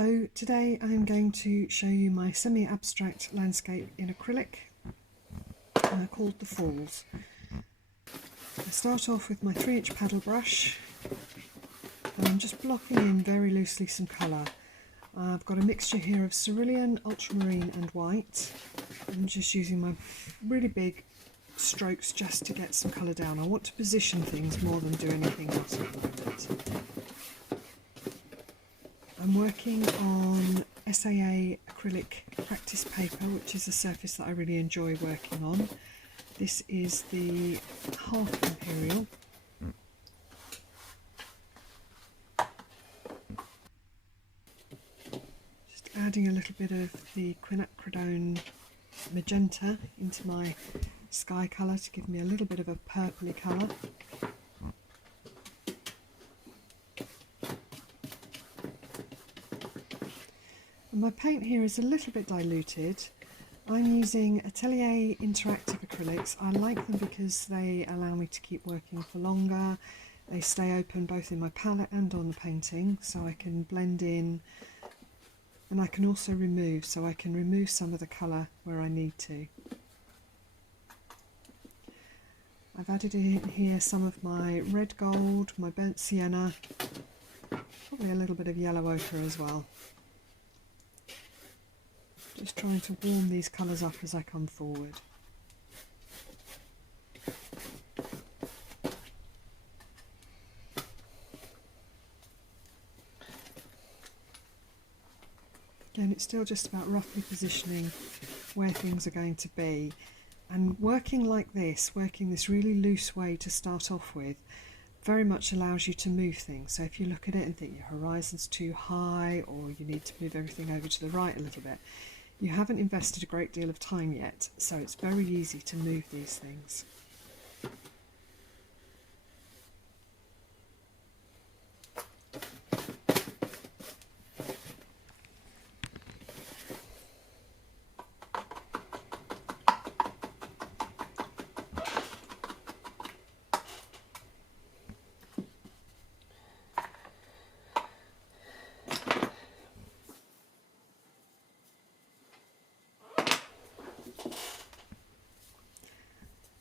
Hello, today I'm going to show you my semi-abstract landscape in acrylic called The Falls. I start off with my 3-inch paddle brush and I'm just blocking in very loosely some colour. I've got a mixture here of Cereulean, Ultramarine and white. I'm just using my really big strokes just to get some colour down. I want to position things more than do anything else at the moment. I'm working on SAA acrylic practice paper, which is a surface that I really enjoy working on. This is the half imperial. Just adding a little bit of the Quinacridone Magenta into my sky colour to give me a little bit of a purpley colour. My paint here is a little bit diluted. I'm using Atelier interactive acrylics. I like them because they allow me to keep working for longer. They stay open both in my palette and on the painting, so I can blend in, and I can also remove, so I can remove some of the colour where I need to. I've added in here some of my red gold, my burnt sienna, probably a little bit of yellow ochre as well. Just trying to warm these colours up as I come forward. Again, it's still just about roughly positioning where things are going to be. And working like this, working this really loose way to start off with, very much allows you to move things. So if you look at it and think your horizon's too high, or you need to move everything over to the right a little bit, you haven't invested a great deal of time yet, so it's very easy to move these things.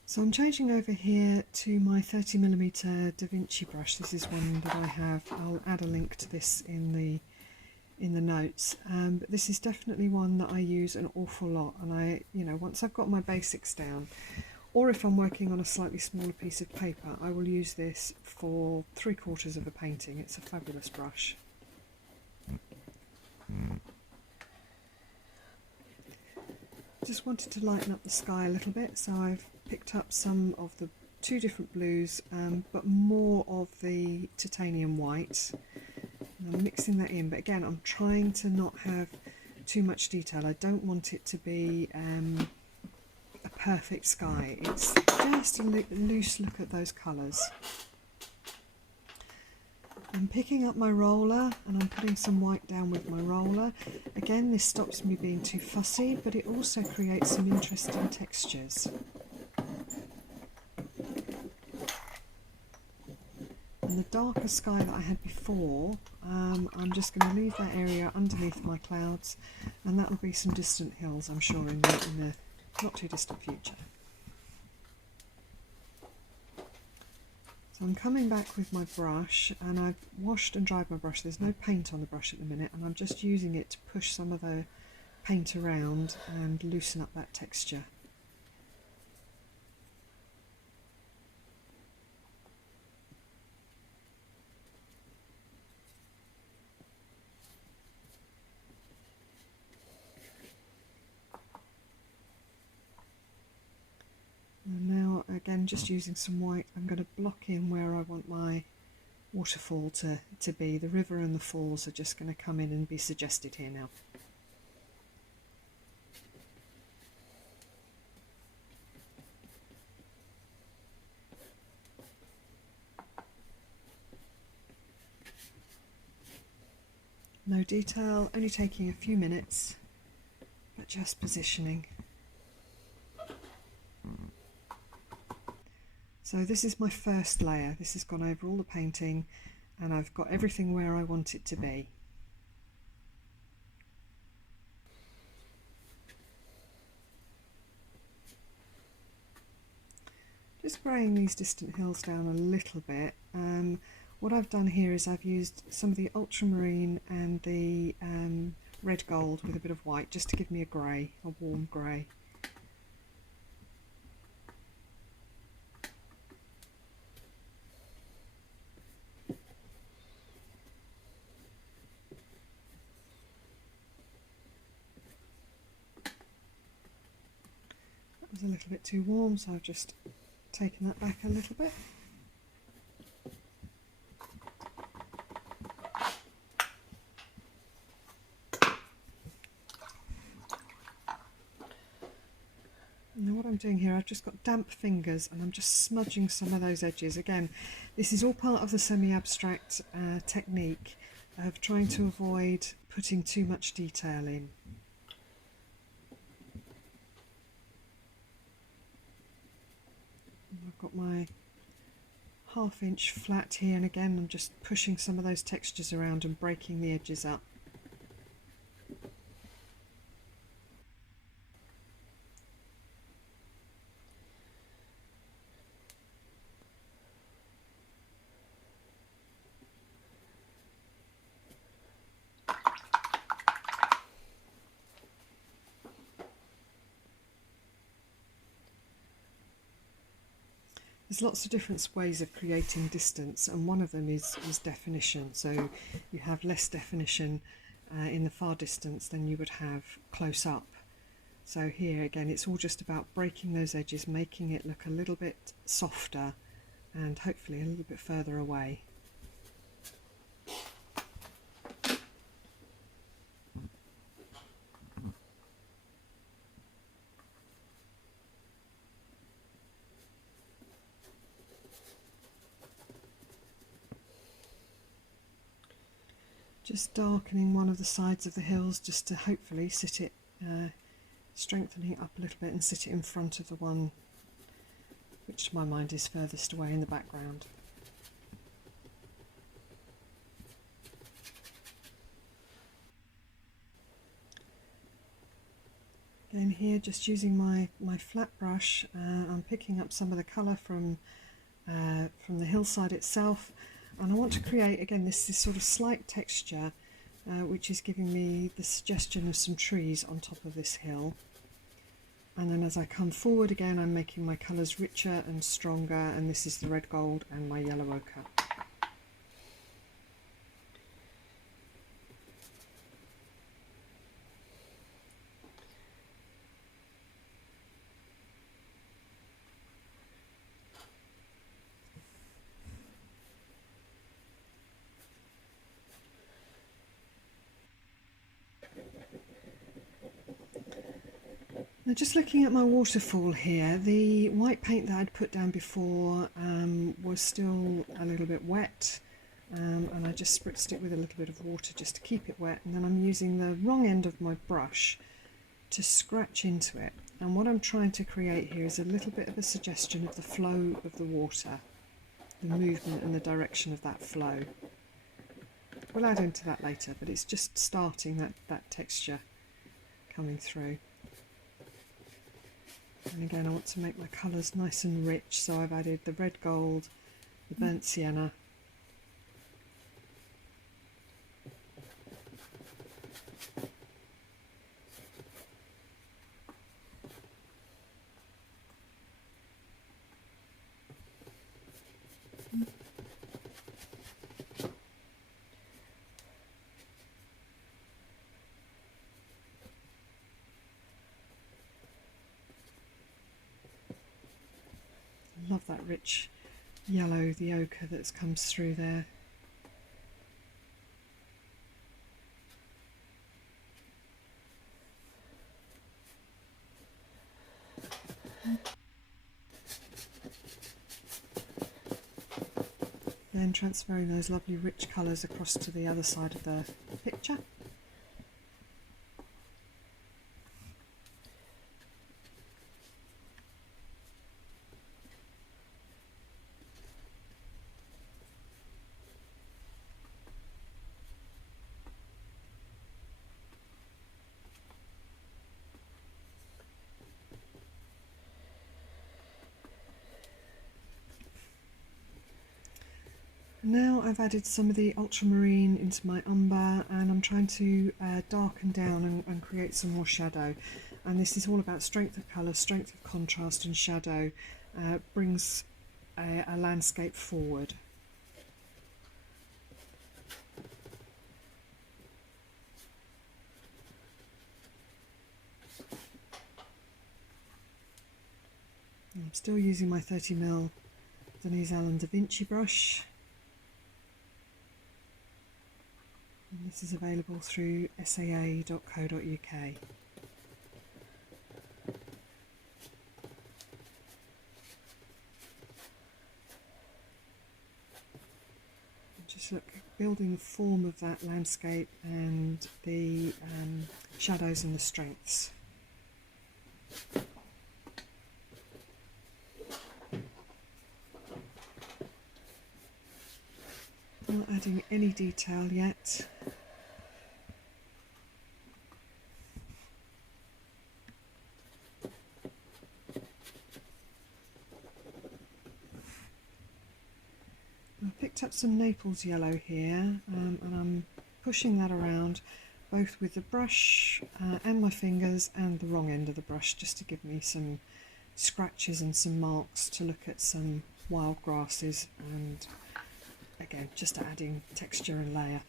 So I'm changing over here to my 30mm Vinci brush. This is one that I have. I'll add a link to this in the notes. But this is definitely one that I use an awful lot, and once I've got my basics down, or if I'm working on a slightly smaller piece of paper, I will use this for 3/4 of a painting. It's a fabulous brush. Just wanted to lighten up the sky a little bit, so I've picked up some of the 2 different blues, but more of the titanium white. And I'm mixing that in, but again, I'm trying to not have too much detail. I don't want it to be a perfect sky. It's just a loose look at those colours. I'm picking up my roller and I'm putting some white down with my roller. Again, this stops me being too fussy, but it also creates some interesting textures. And the darker sky that I had before, I'm just going to leave that area underneath my clouds, and that will be some distant hills, I'm sure, in the not too distant future. So I'm coming back with my brush, and I've washed and dried my brush. There's no paint on the brush at the minute, and I'm just using it to push some of the paint around and loosen up that texture. And now, again, just using some white, I'm going to block in where I want my waterfall to be. The river and the falls are just going to come in and be suggested here now. No detail, only taking a few minutes, but just positioning. So this is my first layer. This has gone over all the painting and I've got everything where I want it to be. Just greying these distant hills down a little bit. What I've done here is I've used some of the ultramarine and the red gold with a bit of white just to give me a grey, a warm grey. That was a little bit too warm, so I've just taken that back a little bit. And what I'm doing here, I've just got damp fingers and I'm just smudging some of those edges. Again, this is all part of the semi-abstract technique of trying to avoid putting too much detail in. And I've got my 1/2 inch flat here, and again I'm just pushing some of those textures around and breaking the edges up. There's lots of different ways of creating distance, and one of them is definition. So you have less definition in the far distance than you would have close up. So here again, it's all just about breaking those edges, making it look a little bit softer and hopefully a little bit further away. Just darkening one of the sides of the hills just to hopefully sit it, strengthening it up a little bit and sit it in front of the one which to my mind is furthest away in the background. Again here, just using my flat brush, I'm picking up some of the colour from the hillside itself. And I want to create, again, this sort of slight texture, which is giving me the suggestion of some trees on top of this hill. And then as I come forward again, I'm making my colours richer and stronger, and this is the red gold and my yellow ochre. Now just looking at my waterfall here, the white paint that I'd put down before was still a little bit wet, and I just spritzed it with a little bit of water just to keep it wet, and then I'm using the wrong end of my brush to scratch into it. And what I'm trying to create here is a little bit of a suggestion of the flow of the water, the movement and the direction of that flow. We'll add into that later, but it's just starting that texture coming through. And again, I want to make my colours nice and rich, so I've added the red gold, the burnt sienna, love that rich yellow, the ochre that comes through there. Then transferring those lovely rich colours across to the other side of the picture. Now I've added some of the ultramarine into my umber, and I'm trying to darken down and create some more shadow. And this is all about strength of colour, strength of contrast and shadow. Brings a landscape forward. I'm still using my 30mm Denise Da Vinci brush. And this is available through saa.co.uk. Just look, building the form of that landscape and the shadows and the strengths. Not adding any detail yet. I picked up some Naples yellow here, and I'm pushing that around both with the brush and my fingers and the wrong end of the brush, just to give me some scratches and some marks to look at some wild grasses, and again just adding texture and layer.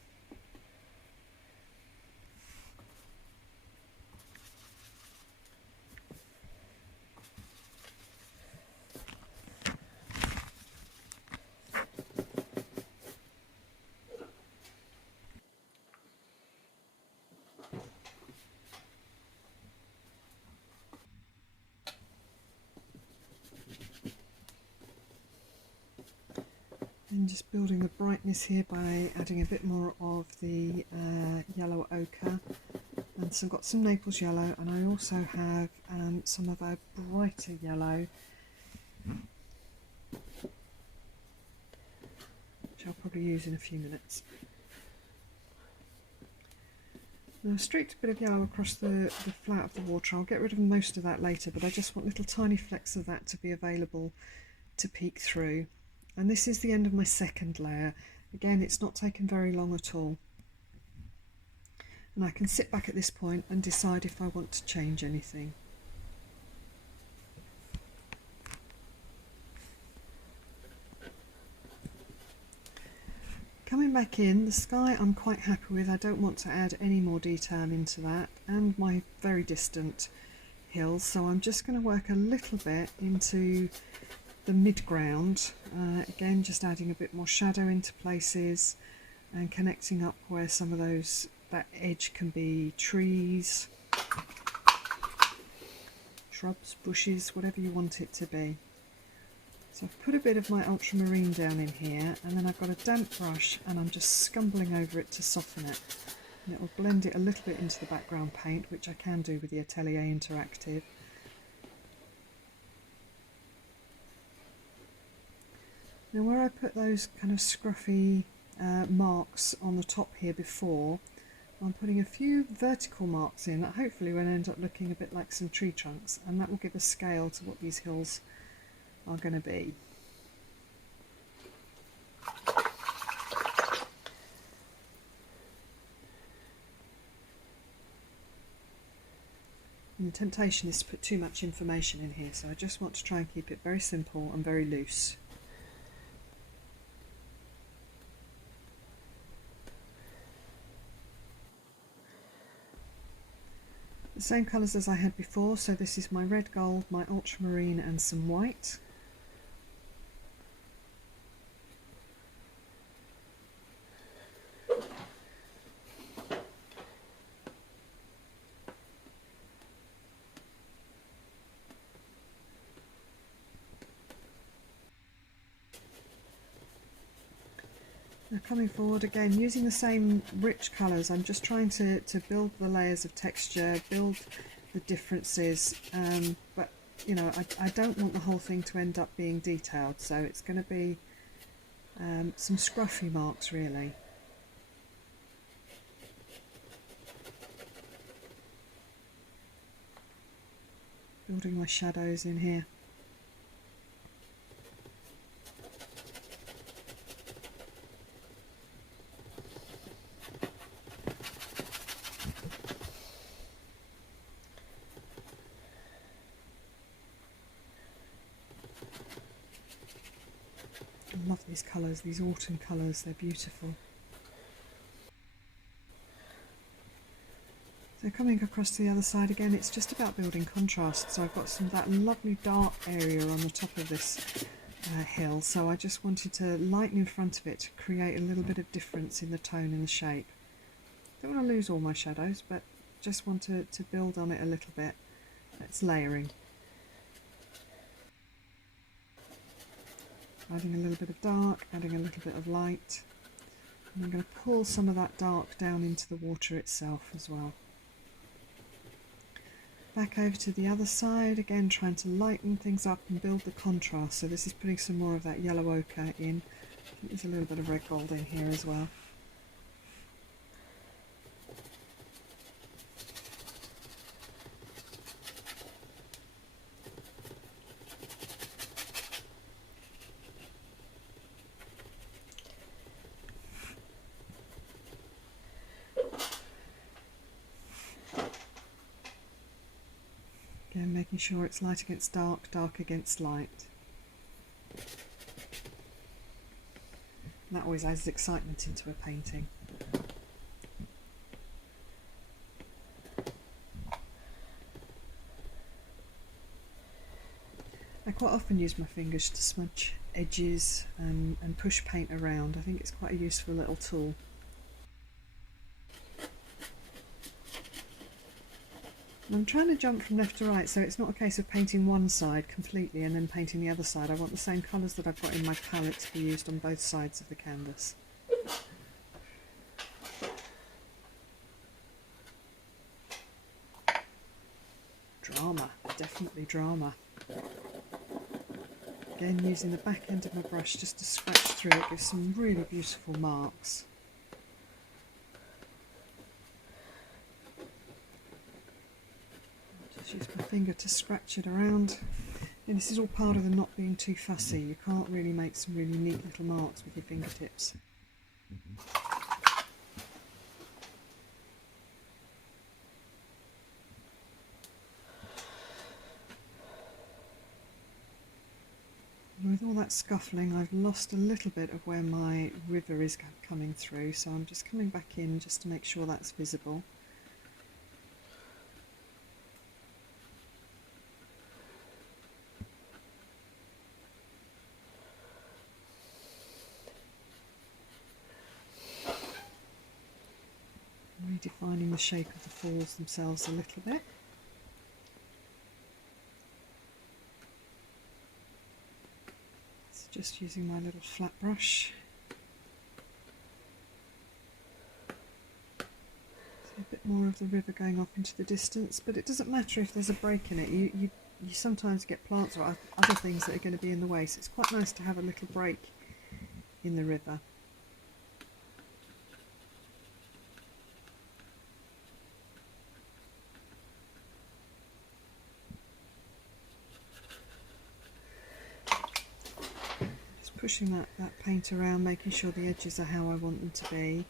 And just building the brightness here by adding a bit more of the yellow ochre, and so I've got some Naples yellow, and I also have some of our brighter yellow, which I'll probably use in a few minutes. Now I've streaked a bit of yellow across the flat of the water. I'll get rid of most of that later, but I just want little tiny flecks of that to be available to peek through. And this is the end of my second layer. Again, it's not taken very long at all. And I can sit back at this point and decide if I want to change anything. Coming back in, the sky I'm quite happy with. I don't want to add any more detail into that, and my very distant hills. So I'm just going to work a little bit into the midground, again just adding a bit more shadow into places and connecting up where some of that edge can be trees, shrubs, bushes, whatever you want it to be. So I've put a bit of my ultramarine down in here, and then I've got a damp brush and I'm just scumbling over it to soften it, and it will blend it a little bit into the background paint, which I can do with the Atelier Interactive. Now where I put those kind of scruffy marks on the top here before, I'm putting a few vertical marks in that hopefully will end up looking a bit like some tree trunks, and that will give a scale to what these hills are going to be. And the temptation is to put too much information in here, so I just want to try and keep it very simple and very loose. The same colours as I had before, so this is my red gold, my ultramarine and some white. Now coming forward again, using the same rich colours, I'm just trying to build the layers of texture, build the differences, but you know, I don't want the whole thing to end up being detailed, so it's going to be some scruffy marks really. Building my shadows in here. I love these colours, these autumn colours, they're beautiful. So coming across to the other side again, it's just about building contrast. So I've got that lovely dark area on the top of this hill, so I just wanted to lighten in front of it to create a little bit of difference in the tone and the shape. Don't want to lose all my shadows, but just want to build on it a little bit. It's layering. Adding a little bit of dark, adding a little bit of light. And I'm going to pull some of that dark down into the water itself as well. Back over to the other side, again trying to lighten things up and build the contrast. So this is putting some more of that yellow ochre in. There's a little bit of red gold in here as well. Again, making sure it's light against dark, dark against light. And that always adds excitement into a painting. I quite often use my fingers to smudge edges and push paint around. I think it's quite a useful little tool. I'm trying to jump from left to right, so it's not a case of painting one side completely and then painting the other side. I want the same colours that I've got in my palette to be used on both sides of the canvas. Drama, definitely drama. Again, using the back end of my brush just to scratch through it, gives some really beautiful marks. Use my finger to scratch it around, and this is all part of the not being too fussy. You can't really make some really neat little marks with your fingertips. And with all that scuffling, I've lost a little bit of where my river is coming through, so I'm just coming back in just to make sure that's visible. Redefining the shape of the falls themselves a little bit. So just using my little flat brush. See a bit more of the river going off into the distance, but it doesn't matter if there's a break in it. You sometimes get plants or other things that are going to be in the way, so it's quite nice to have a little break in the river. Pushing that paint around, making sure the edges are how I want them to be.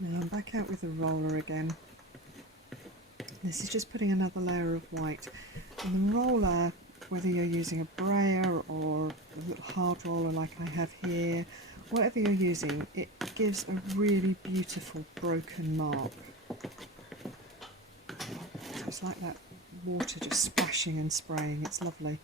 Now I'm back out with the roller again. This is just putting another layer of white. And the roller, whether you're using a brayer or a little hard roller like I have here, whatever you're using, it gives a really beautiful broken mark. It's like that water just splashing and spraying, it's lovely.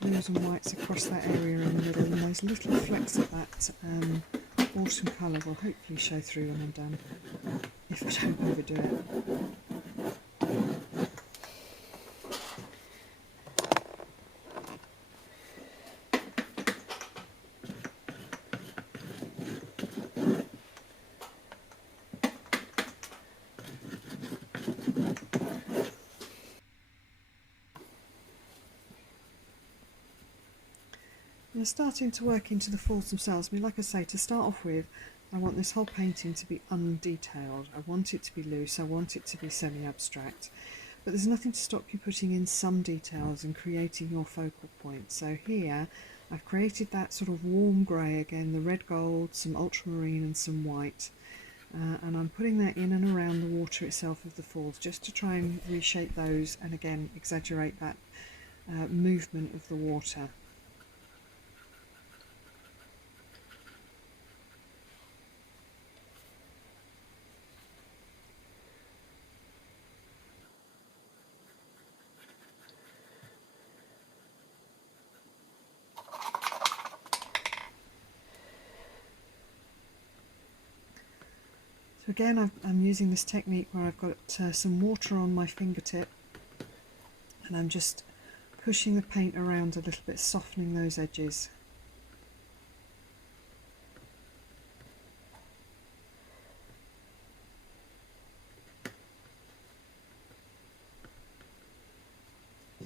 Blues and whites across that area in the middle, and those little flecks of that autumn colour will hopefully show through when I'm done, if I don't overdo it. I'm starting to work into the falls themselves. I mean, like I say, to start off with, I want this whole painting to be undetailed. I want it to be loose, I want it to be semi-abstract. But there's nothing to stop you putting in some details and creating your focal point. So here, I've created that sort of warm grey again, the red gold, some ultramarine and some white. And I'm putting that in and around the water itself of the falls, just to try and reshape those and again exaggerate that movement of the water. So again, I'm using this technique where I've got some water on my fingertip and I'm just pushing the paint around a little bit, softening those edges.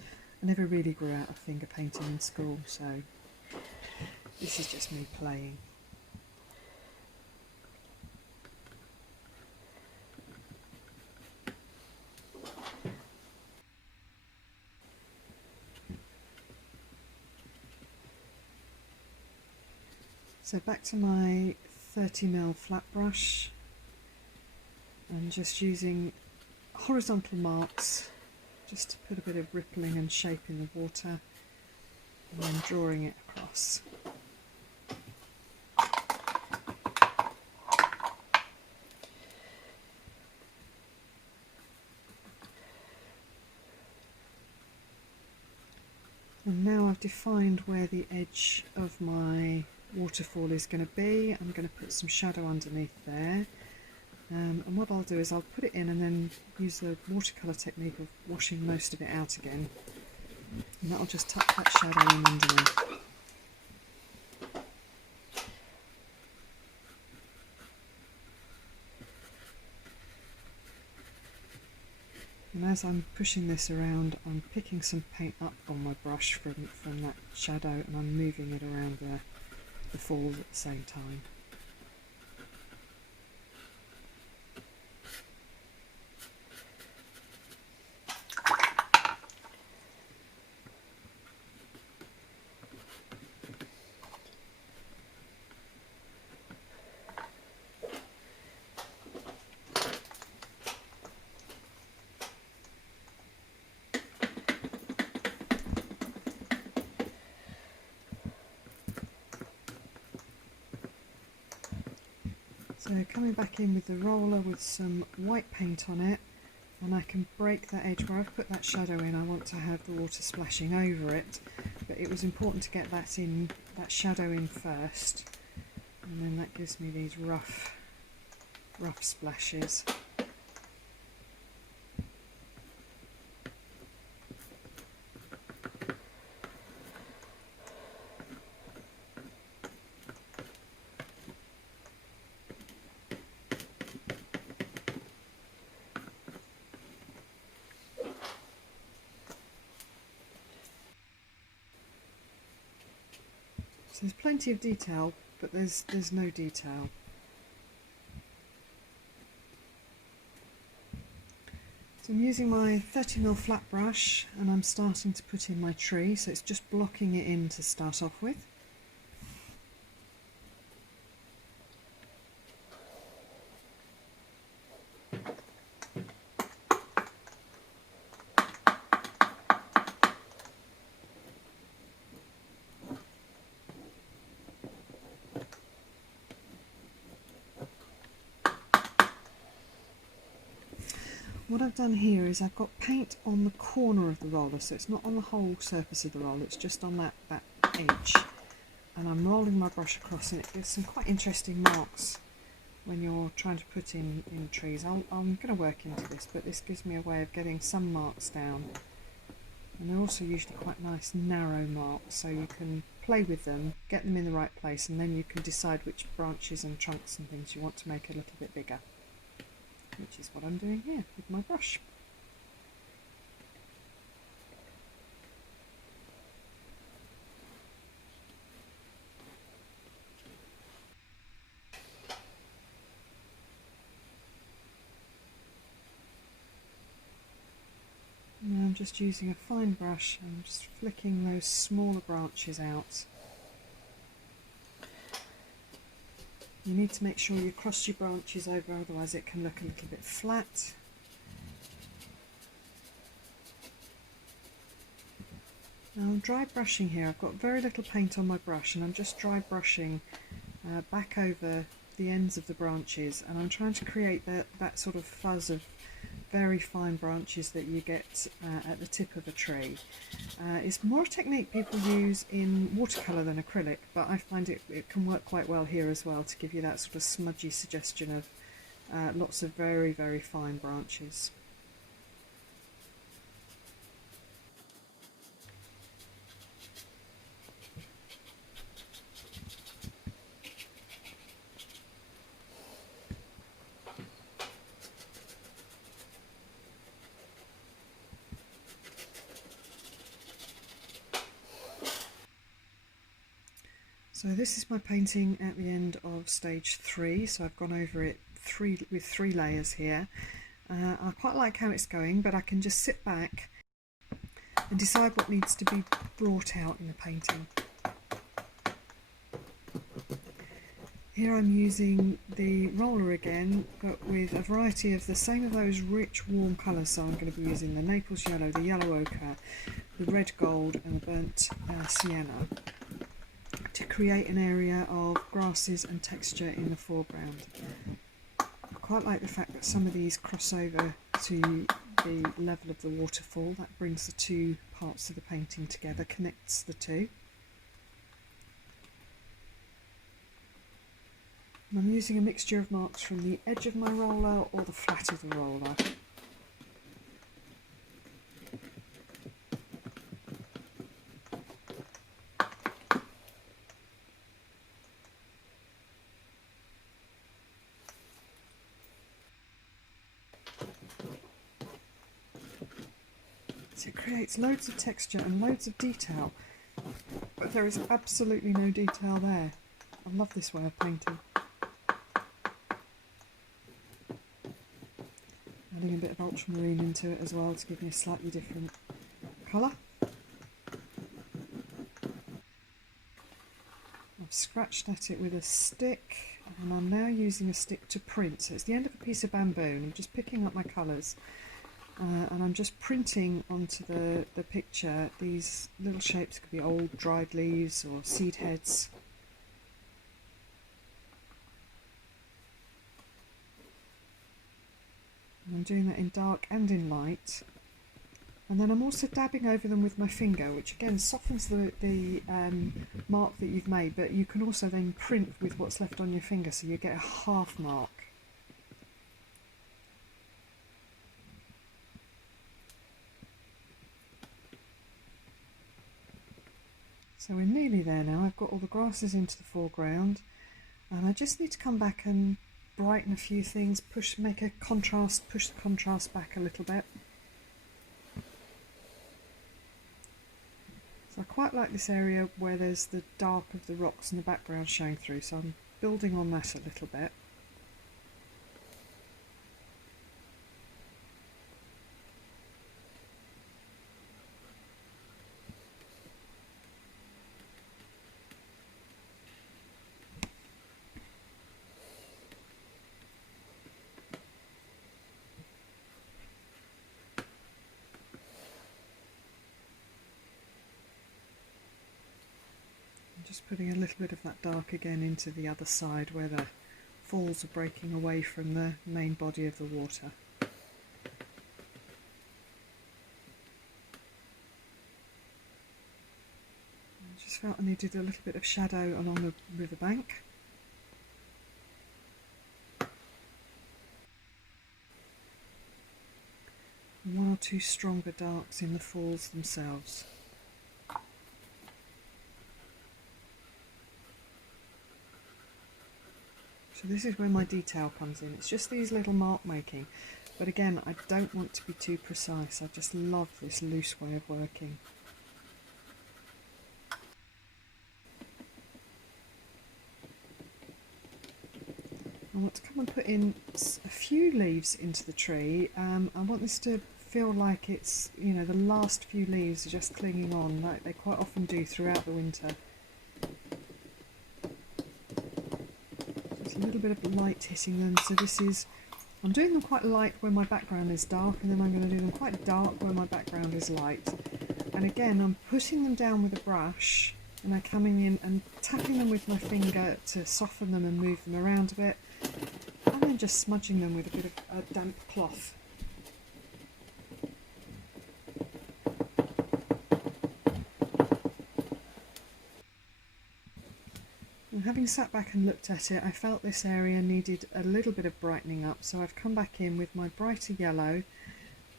I never really grew out of finger painting in school, so this is just me playing. So back to my 30mm flat brush, and just using horizontal marks just to put a bit of rippling and shape in the water, and then drawing it across. And now I've defined where the edge of my waterfall is going to be. I'm going to put some shadow underneath there, and what I'll do is I'll put it in and then use the watercolour technique of washing most of it out again, and that'll just tuck that shadow in underneath. And as I'm pushing this around, I'm picking some paint up on my brush from that shadow, and I'm moving it around the falls at the same time. So coming back in with the roller with some white paint on it, and I can break that edge where I've put that shadow in. I want to have the water splashing over it, but it was important to get that shadow in first, and then that gives me these rough splashes. So there's plenty of detail, but there's no detail. So I'm using my 30mm flat brush, and I'm starting to put in my tree, so it's just blocking it in to start off with. What I've done here is I've got paint on the corner of the roller, so it's not on the whole surface of the roller, it's just on that edge. And I'm rolling my brush across, and it gives some quite interesting marks when you're trying to put in trees. I'm going to work into this, but this gives me a way of getting some marks down. And they're also usually quite nice narrow marks, so you can play with them, get them in the right place, and then you can decide which branches and trunks and things you want to make a little bit bigger, which is what I'm doing here with my brush. I'm just using a fine brush and just flicking those smaller branches out. You need to make sure you cross your branches over, otherwise it can look a little bit flat. Now I'm dry brushing here. I've got very little paint on my brush and I'm just dry brushing back over the ends of the branches, and I'm trying to create that sort of fuzz of very fine branches that you get at the tip of a tree. It's more a technique people use in watercolour than acrylic, but I find it can work quite well here as well to give you that sort of smudgy suggestion of lots of very, very fine branches. So this is my painting at the end of stage 3, so I've gone over it with 3 layers here. I quite like how it's going, but I can just sit back and decide what needs to be brought out in the painting. Here I'm using the roller again, but with a variety of the same of those rich warm colours, so I'm going to be using the Naples yellow, the yellow ochre, the red gold and the burnt sienna, to create an area of grasses and texture in the foreground. I quite like the fact that some of these cross over to the level of the waterfall. That brings the two parts of the painting together, connects the two. And I'm using a mixture of marks from the edge of my roller or the flat of the roller. So it creates loads of texture and loads of detail, but there is absolutely no detail there. I love this way of painting. Adding a bit of ultramarine into it as well to give me a slightly different colour. I've scratched at it with a stick, and I'm now using a stick to print. So it's the end of a piece of bamboo, and I'm just picking up my colours. And I'm just printing onto the picture. These little shapes could be old dried leaves or seed heads. And I'm doing that in dark and in light. And then I'm also dabbing over them with my finger, which again softens the mark that you've made, but you can also then print with what's left on your finger, so you get a half mark. So we're nearly there now. I've got all the grasses into the foreground, and I just need to come back and brighten a few things, make a contrast, push the contrast back a little bit. So I quite like this area where there's the dark of the rocks in the background showing through, so I'm building on that a little bit. Just putting a little bit of that dark again into the other side where the falls are breaking away from the main body of the water. I just felt I needed a little bit of shadow along the riverbank. And one or two stronger darks in the falls themselves. So this is where my detail comes in. It's just these little mark making, but again I don't want to be too precise. I just love this loose way of working. I want to come and put in a few leaves into the tree. I want this to feel like it's, you know, the last few leaves are just clinging on, like they quite often do throughout the winter. Just a little bit of light hitting them. So this is, I'm doing them quite light where my background is dark, and then I'm going to do them quite dark where my background is light. And again, I'm putting them down with a brush, and I'm coming in and tapping them with my finger to soften them and move them around a bit, and then just smudging them with a bit of a damp cloth. And having sat back and looked at it, I felt this area needed a little bit of brightening up, so I've come back in with my brighter yellow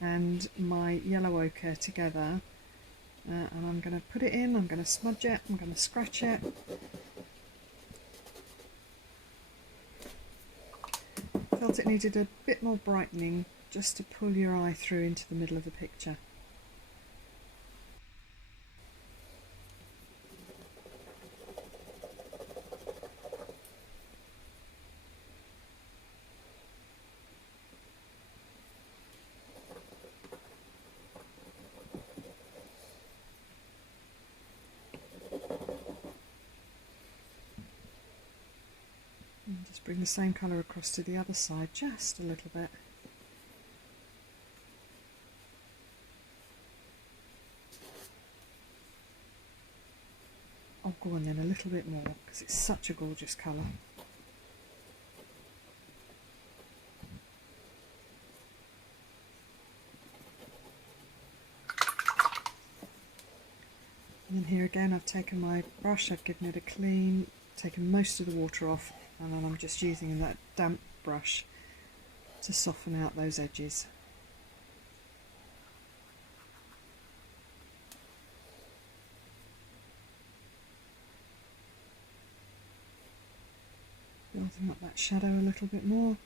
and my yellow ochre together. And I'm going to put it in, I'm going to smudge it, I'm going to scratch it. Felt it needed a bit more brightening just to pull your eye through into the middle of the picture. And just bring the same colour across to the other side, just a little bit. Oh, go on then, a little bit more, because it's such a gorgeous colour. And then here again, I've taken my brush, I've given it a clean, taken most of the water off, and then I'm just using that damp brush to soften out those edges. Building up that shadow a little bit more.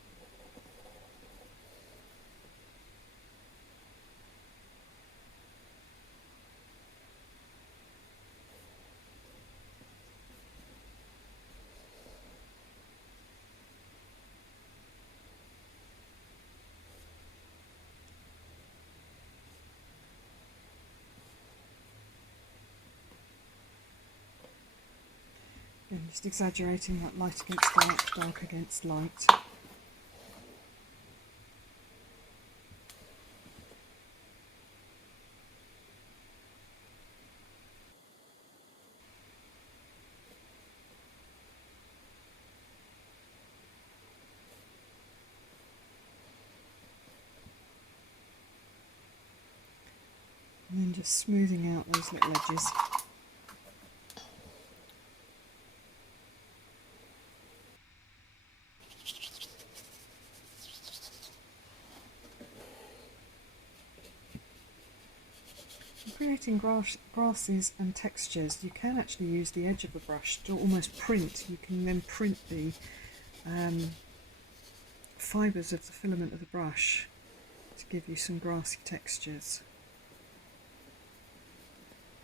And just exaggerating that light against dark, dark against light. And then just smoothing out those little edges. Creating grasses and textures, you can actually use the edge of the brush to almost print. You can then print the fibres of the filament of the brush to give you some grassy textures.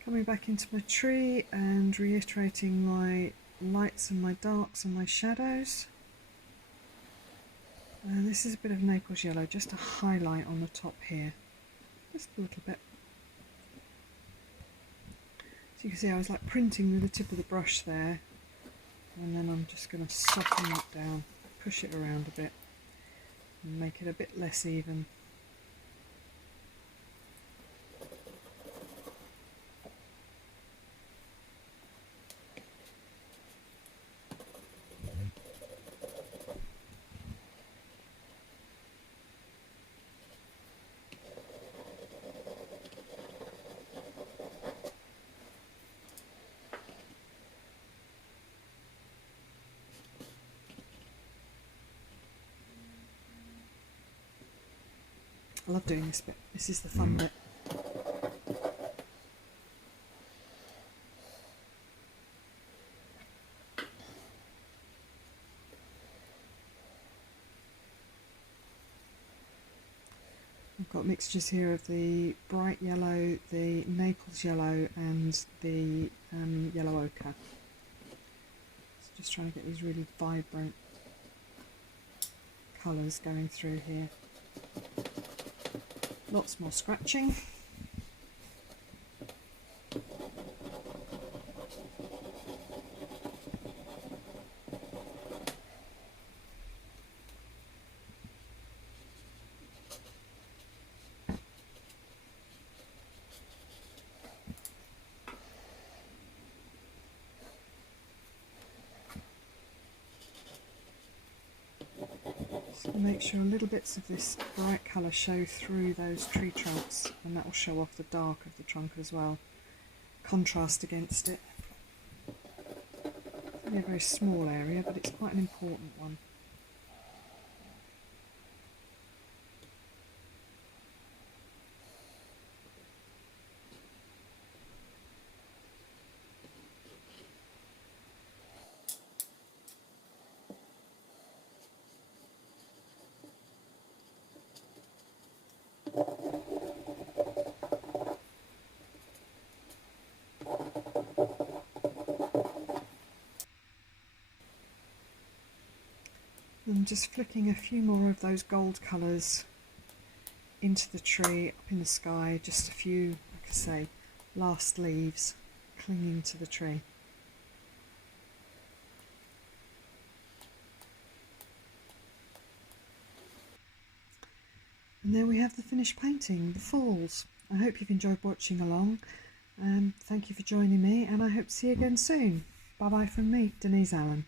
Coming back into my tree and reiterating my lights and my darks and my shadows. And this is a bit of Naples yellow, just a highlight on the top here, just a little bit. So you can see I was like printing with the tip of the brush there, and then I'm just going to soften that down, push it around a bit and make it a bit less even. I love doing this bit, this is the fun bit. I've got mixtures here of the bright yellow, the Naples yellow and the yellow ochre. So just trying to get these really vibrant colours going through here. Lots more scratching. So make sure little bits of this bright colour show through those tree trunks, and that will show off the dark of the trunk as well. Contrast against it. It's only a very small area, but it's quite an important one. I'm just flicking a few more of those gold colours into the tree, up in the sky, just a few, like I say, last leaves clinging to the tree. And there we have the finished painting, the falls. I hope you've enjoyed watching along. Thank you for joining me, and I hope to see you again soon. Bye bye from me, Denise Allen.